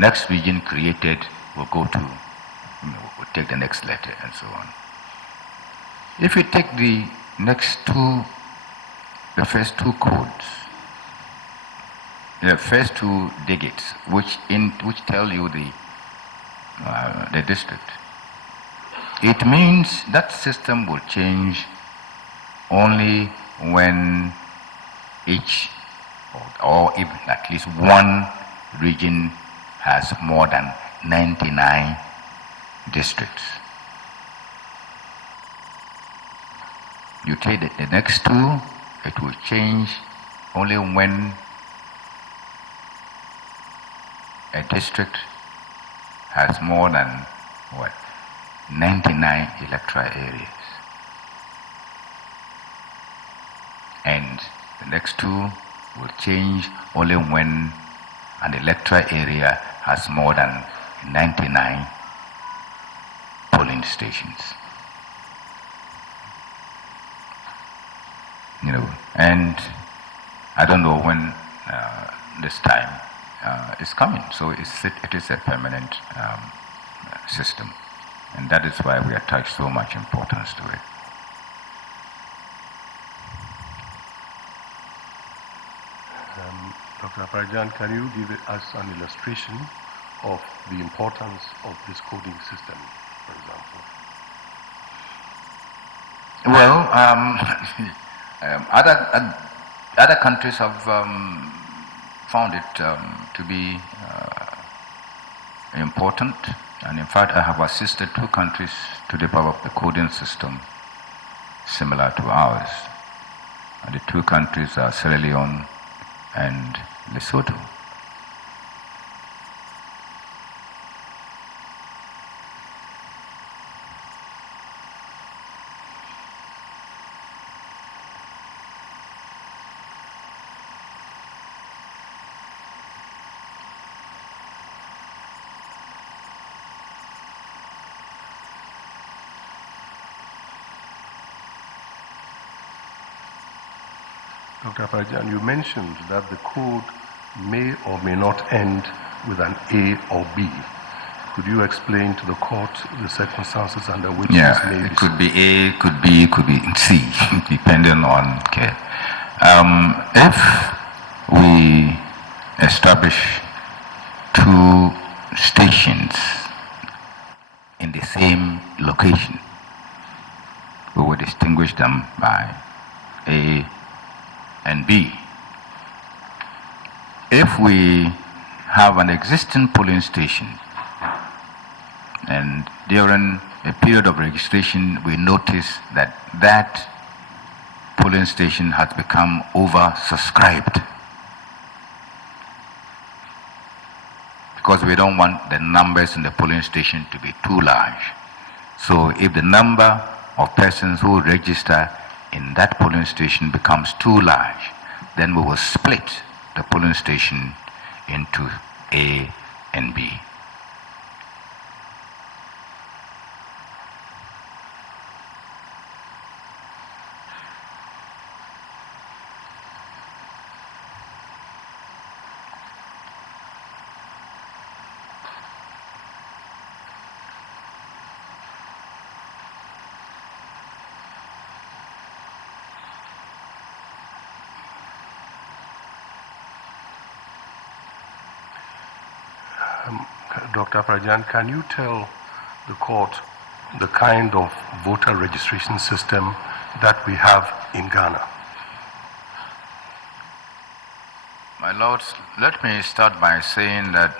next region created will go to, will take the next letter and so on. If you take the first two codes, the first two digits, which tell you the district, it means that system will change only when each or even at least one region has more than 99 districts. You take the next two, it will change only when a district has more than 99 electoral areas. And the next two will change only when an electoral area has more than 99 polling stations. And I don't know when this time is coming. So it is a permanent system, and that is why we attach so much importance to it. Dr. Afari Gyan, can you give us an illustration of the importance of this coding system, for example? Well, other countries have found it to be important, and in fact I have assisted 2 countries to develop the coding system similar to ours. And the 2 countries are Sierra Leone and Lesotho. Dr. Afari Gyan, you mentioned that the code may or may not end with an A or B. Could you explain to the court the circumstances under which this may be? It could be A, could B, could be C, depending on care. If we establish 2 stations in the same location, we will distinguish them by A and B. If we have an existing polling station and during a period of registration we notice that that polling station has become oversubscribed, because we don't want the numbers in the polling station to be too large. So if the number of persons who register in that polling station becomes too large, then we will split the polling station into A and B. Dr. Afari Gyan, can you tell the court the kind of voter registration system that we have in Ghana? My lords, let me start by saying that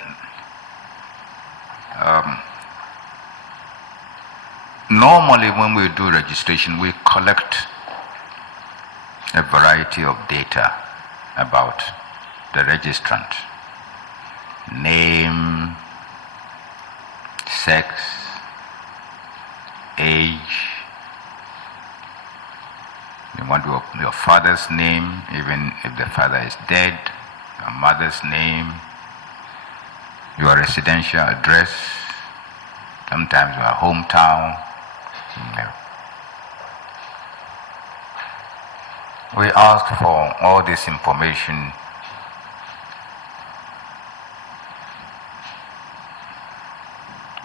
normally when we do registration, we collect a variety of data about the registrant: name, sex, age. You want your father's name, even if the father is dead, your mother's name, your residential address, sometimes your hometown. We ask for all this information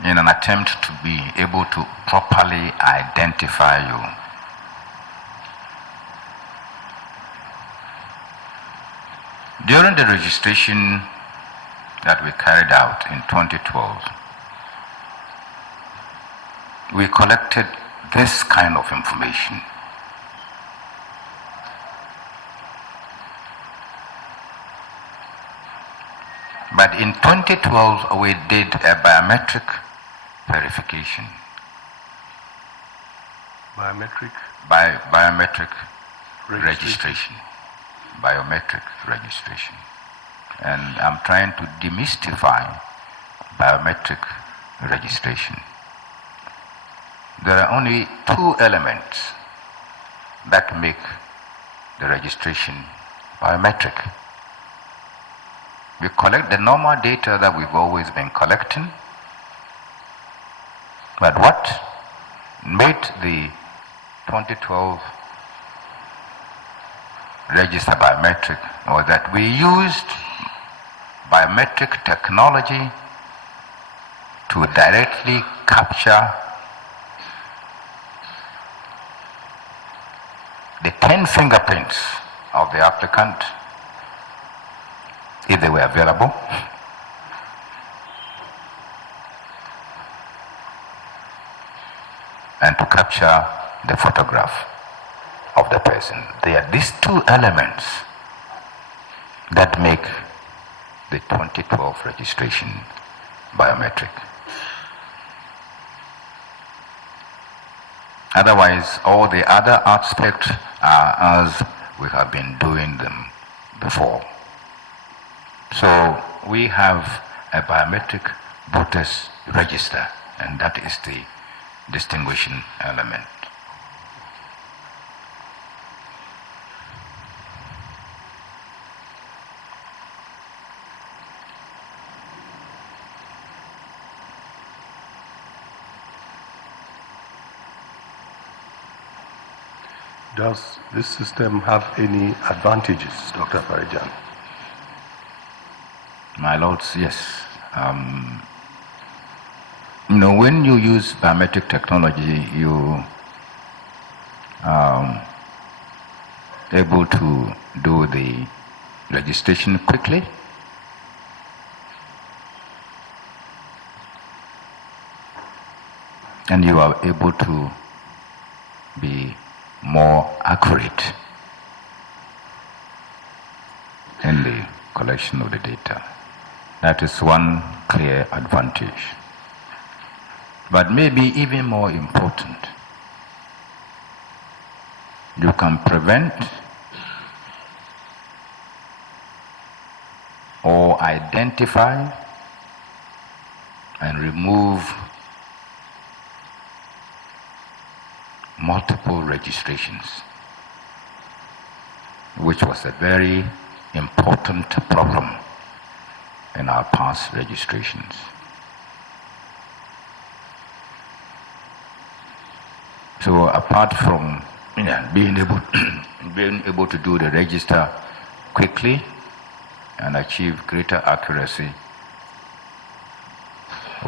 in an attempt to be able to properly identify you. During the registration that we carried out in 2012, we collected this kind of information. But in 2012, we did a biometric verification. Biometric? Biometric registration. Biometric registration. And I'm trying to demystify biometric registration. There are only two elements that make the registration biometric. We collect the normal data that we've always been collecting, but what made the 2012 register biometric was that we used biometric technology to directly capture the 10 fingerprints of the applicant, if they were available, and to capture the photograph of the person. They are these two elements that make the 2012 registration biometric. Otherwise, all the other aspects are as we have been doing them before. So we have a biometric voters register, and that is the distinguishing element. Does this system have any advantages, Dr. Afari Gyan? My lords, yes. When you use biometric technology, you able to do the registration quickly. And you are able to be more accurate in the collection of the data. That is one clear advantage. But maybe even more important, you can prevent or identify and remove multiple registrations, which was a very important problem in our past registrations. So apart from being able to do the register quickly and achieve greater accuracy,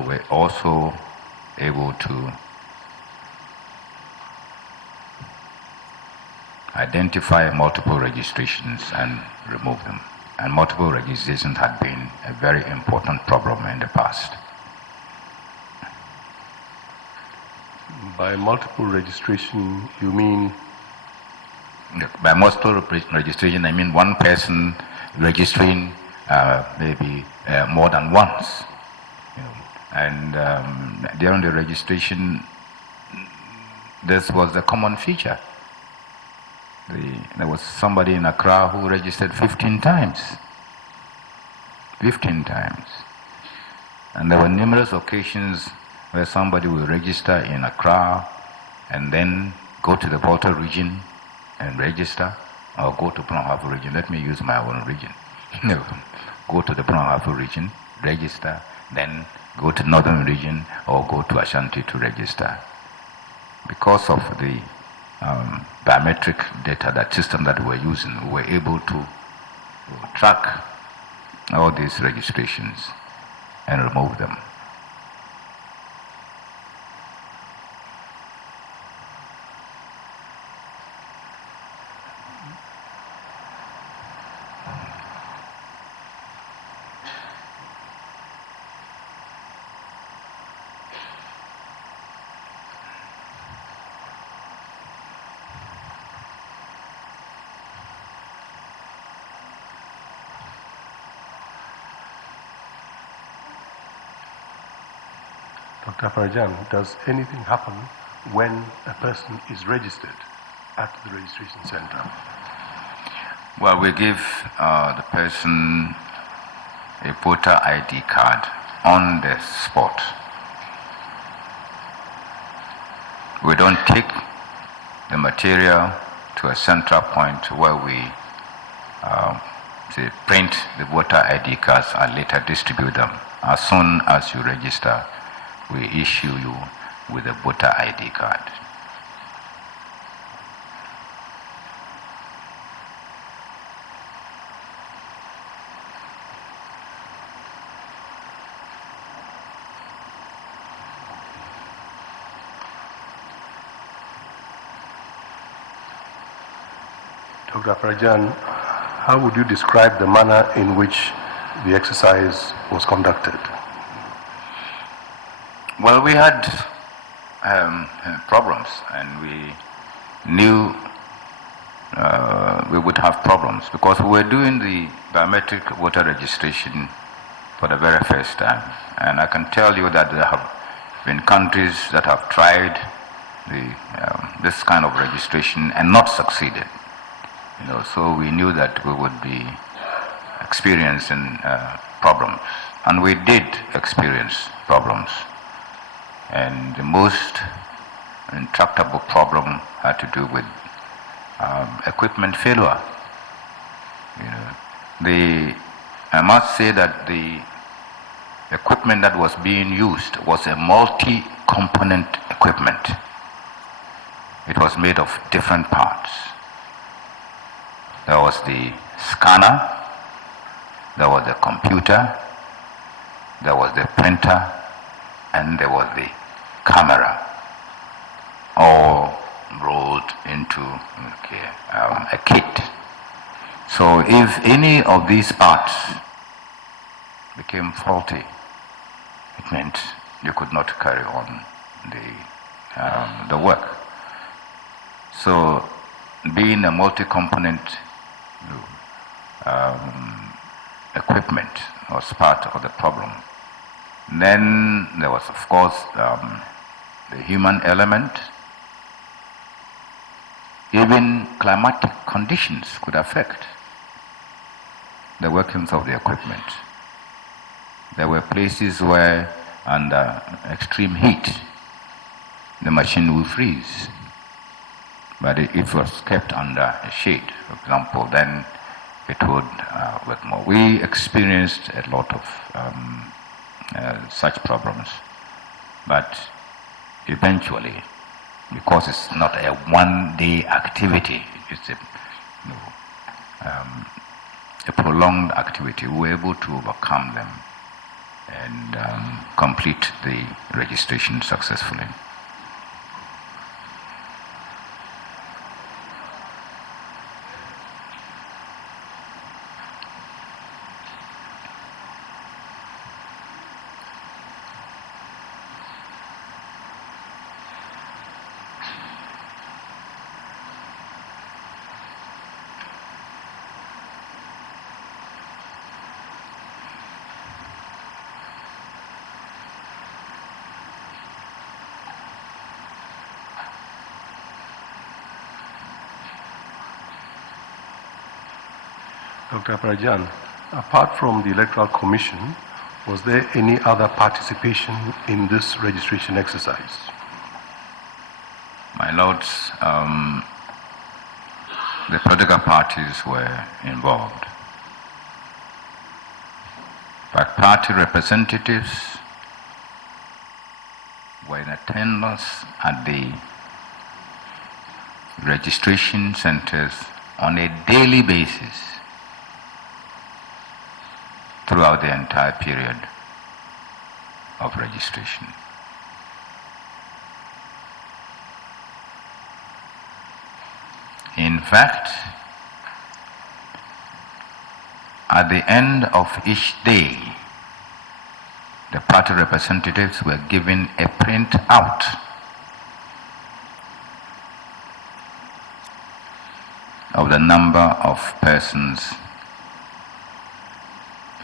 we're also able to identify multiple registrations and remove them. And multiple registrations had been a very important problem in the past. By multiple registration, you mean? By multiple registration, I mean one person registering maybe more than once. And during the registration, this was a common feature. There was somebody in Accra who registered 15 times. 15 times. And there were numerous occasions where somebody will register in Accra and then go to the Volta region and register, or go to Brong-Ahafo region. Let me use my own region. Go to the Brong-Ahafo region, register, then go to Northern region or go to Ashanti to register. Because of the biometric data, that system that we were using, we were able to track all these registrations and remove them. Dr. Afari Gyan, does anything happen when a person is registered at the registration center? Well, we give the person a voter ID card on the spot. We don't take the material to a central point where we say print the voter ID cards and later distribute them. As soon as you register, we issue you with a voter ID card. Dr. Afari Gyan, how would you describe the manner in which the exercise was conducted? Well, we had problems, and we knew we would have problems because we were doing the biometric voter registration for the very first time. And I can tell you that there have been countries that have tried this kind of registration and not succeeded. So we knew that we would be experiencing problems, and we did experience problems. And the most intractable problem had to do with equipment failure. I must say that the equipment that was being used was a multi-component equipment. It was made of different parts. There was the scanner, there was the computer, there was the printer, and there was the camera, all rolled into a kit. So if any of these parts became faulty, it meant you could not carry on the work. So being a multi-component equipment was part of the problem. Then there was, of course, the human element. Even climatic conditions could affect the workings of the equipment. There were places where, under extreme heat, the machine would freeze. But it was kept under a shade, for example, then it would work more. We experienced a lot of such problems, but eventually, because it's not a one-day activity, it's a prolonged activity, we were able to overcome them and complete the registration successfully. Dr. Afari Gyan, apart from the Electoral Commission, was there any other participation in this registration exercise? My lords, the political parties were involved, but party representatives were in attendance at the registration centers on a daily basis throughout the entire period of registration. In fact, at the end of each day, the party representatives were given a printout of the number of persons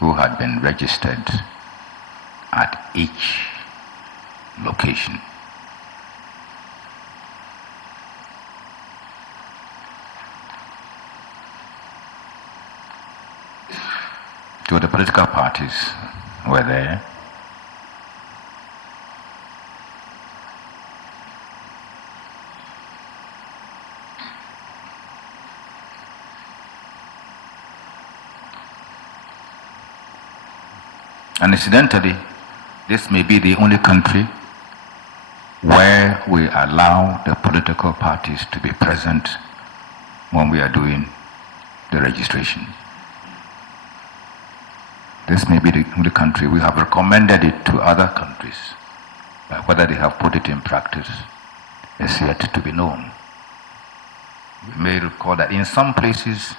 who had been registered at each location. So the political parties were there. And incidentally, this may be the only country where we allow the political parties to be present when we are doing the registration. This may be the only country. We have recommended it to other countries, but whether they have put it in practice is yet to be known. You may recall that in some places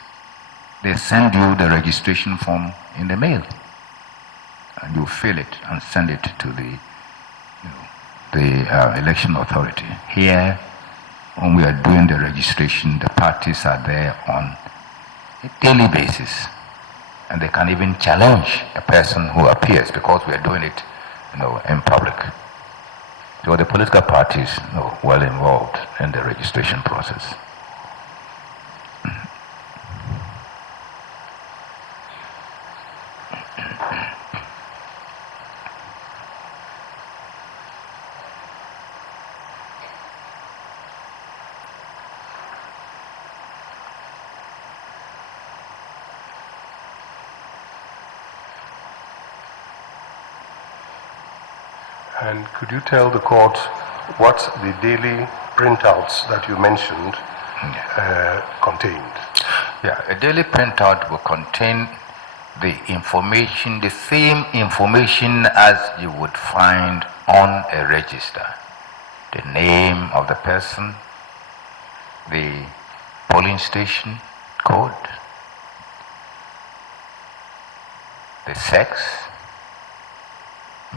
they send you the registration form in the mail, and you fill it and send it to the election authority. Here, when we are doing the registration, the parties are there on a daily basis, and they can even challenge a person who appears because we are doing it, in public. So the political parties, well involved in the registration process. And could you tell the court what the daily printouts that you mentioned contained? Yeah, a daily printout will contain the information, the same information as you would find on a register. The name of the person, the polling station code, the sex,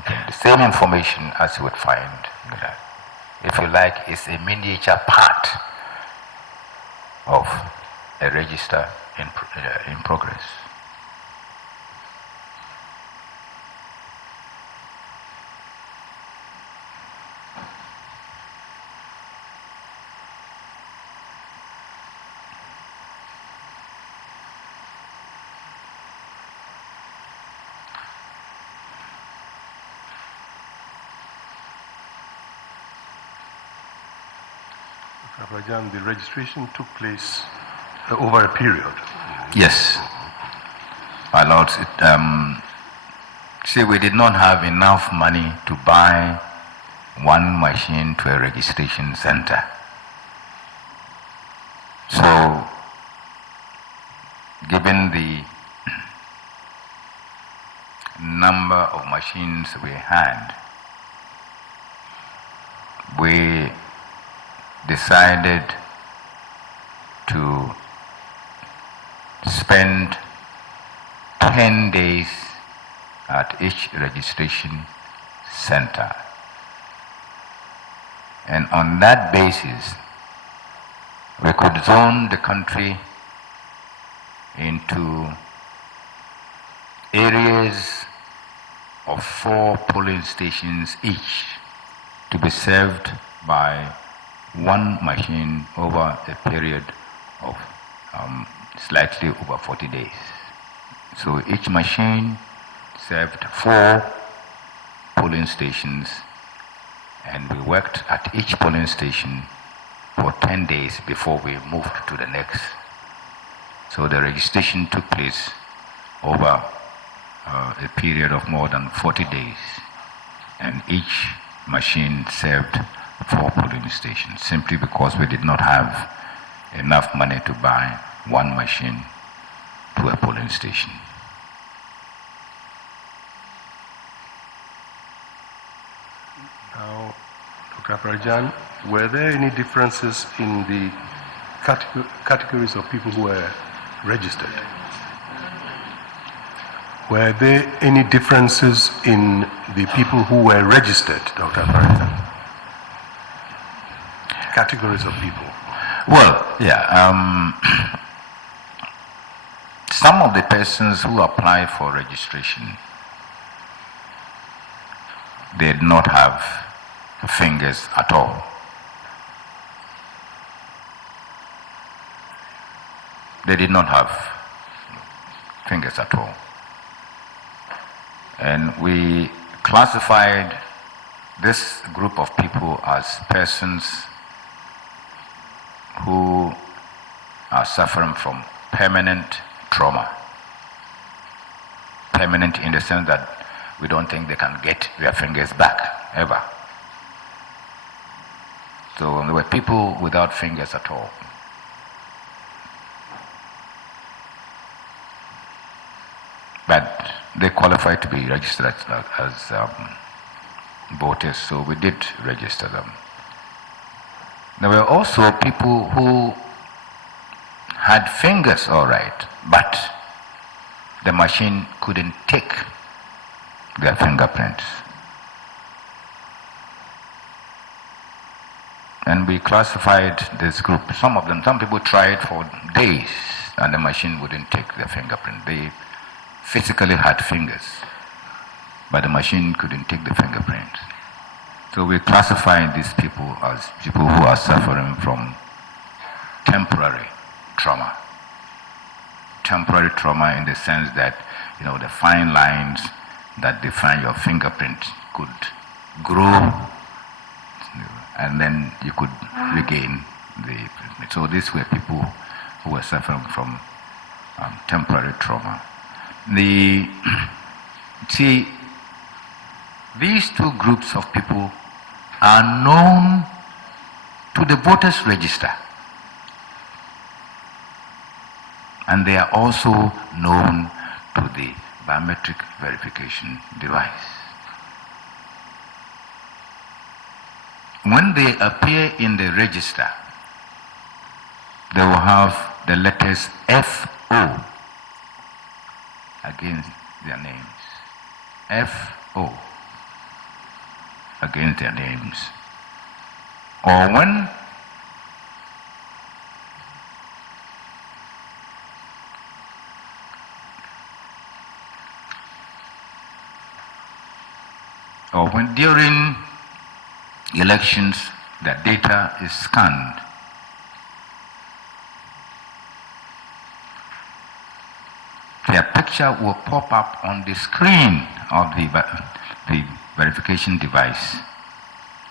the same information as you would find. If you like, it's a miniature part of a register in progress. Afari Gyan, the registration took place over a period. Yes, my lords. See, we did not have enough money to buy one machine to a registration center. So, given the number of machines we had, we decided to spend 10 days at each registration center. And on that basis, we could zone the country into areas of 4 polling stations each to be served by one machine over a period of slightly over 40 days. So each machine served 4 polling stations, and we worked at each polling station for 10 days before we moved to the next. So the registration took place over a period of more than 40 days, and each machine served 4 polling stations, simply because we did not have enough money to buy one machine to a polling station. Now, Dr. Afari Gyan, were there any differences in the categories of people who were registered? Were there any differences in the people who were registered, Dr. Afari Gyan? Categories of people? Well, yeah. Some of the persons who applied for registration did not have fingers at all. They did not have fingers at all. And we classified this group of people as persons who are suffering from permanent trauma. Permanent in the sense that we don't think they can get their fingers back, ever. So there were people without fingers at all. But they qualified to be registered as voters, so we did register them. There were also people who had fingers all right, but the machine couldn't take their fingerprints. And we classified this group. Some people tried for days and the machine wouldn't take their fingerprint. They physically had fingers, but the machine couldn't take the fingerprints. So we classified these people as people who are suffering from temporary trauma. Temporary trauma in the sense that, the fine lines that define your fingerprint could grow and then you could regain the fingerprint. So these were people who were suffering from temporary trauma. These two groups of people are known to the voters' register, and they are also known to the biometric verification device. When they appear in the register, they will have the letters FO against their names. FO against their names. Or when during elections the data is scanned, their picture will pop up on the screen of the verification device,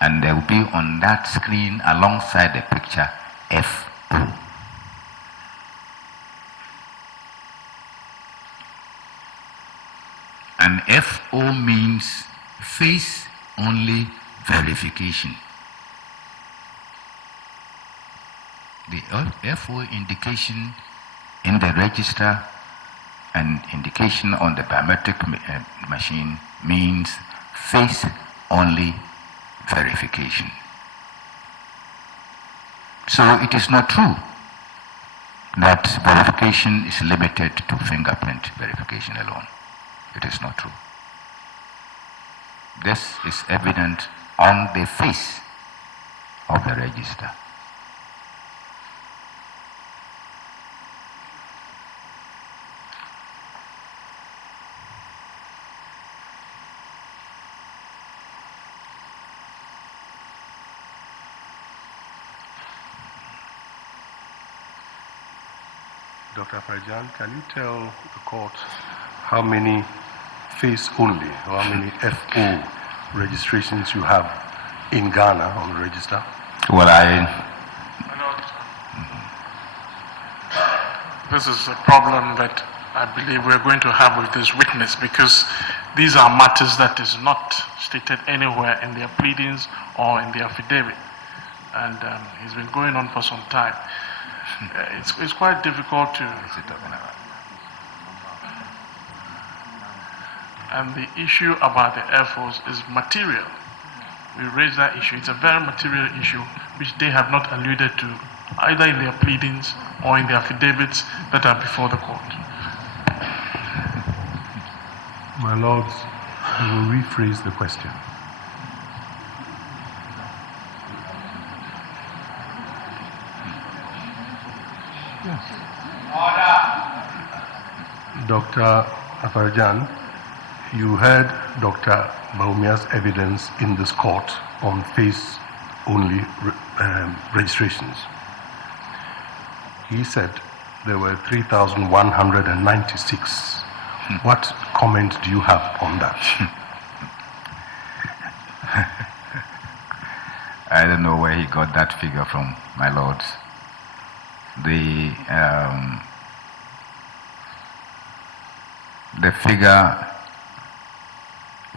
and there will be on that screen alongside the picture FO. And FO means face only verification. The FO indication in the register and indication on the biometric machine means face only verification. So it is not true that verification is limited to fingerprint verification alone. It is not true. This is evident on the face of the register. Dr. Afari Gyan, can you tell the court how many face only, or how many FO registrations you have in Ghana on the register? Well, This is a problem that I believe we're going to have with this witness, because these are matters that is not stated anywhere in their pleadings or in the affidavit. And it's been going on for some time. It's quite difficult to... And the issue about the FOs is material. We raised that issue. It's a very material issue which they have not alluded to either in their pleadings or in the affidavits that are before the court. My lords, I will rephrase the question. Dr. Afari Gyan, You heard Dr. Baumia's evidence in this court on face-only registrations. He said there were 3,196. What comment do you have on that? I don't know where he got that figure from, my lords. The figure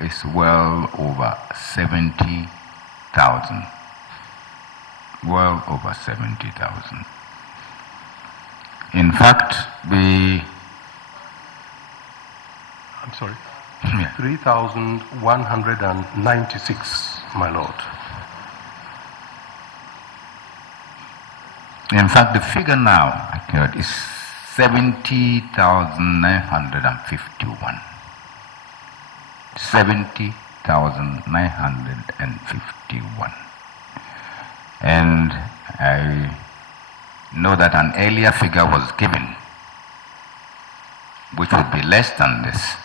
is well over 70,000. Well over 70,000. In fact, I'm sorry? Yeah. 3,196, my lord. In fact, the figure now accurate is 70,951. 70,951. And I know that an earlier figure was given, which would be less than this.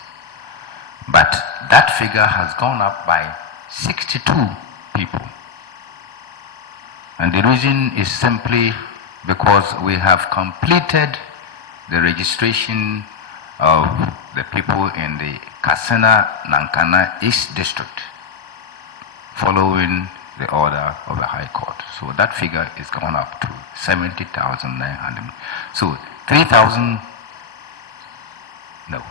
But that figure has gone up by 62 people. And the reason is simply because we have completed the registration of the people in the Katsina-Nankana East District following the order of the High Court. So that figure is gone up to 70,900. So 3,000, no,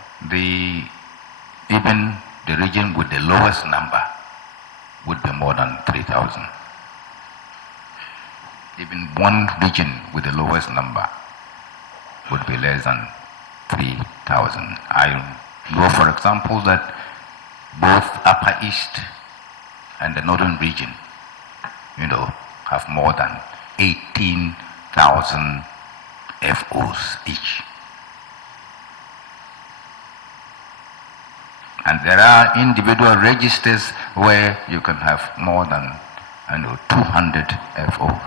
even the region with the lowest number would be more than 3,000. Even one region with the lowest number would be less than 3,000. I know, for example, that both Upper East and the Northern region, have more than 18,000 FOs each. And there are individual registers where you can have more than 200 FOs.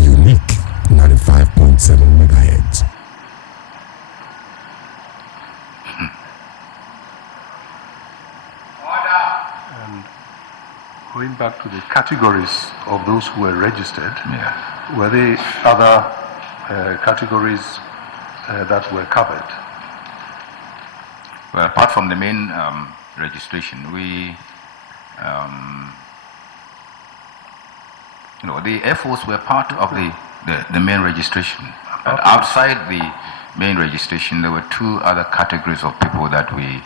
Unique 95.7 megahertz. And going back to the categories of those who were registered, were there other categories that were covered? Well, apart from the main registration, we, the FOs were part of the main registration. And outside the main registration, there were two other categories of people that we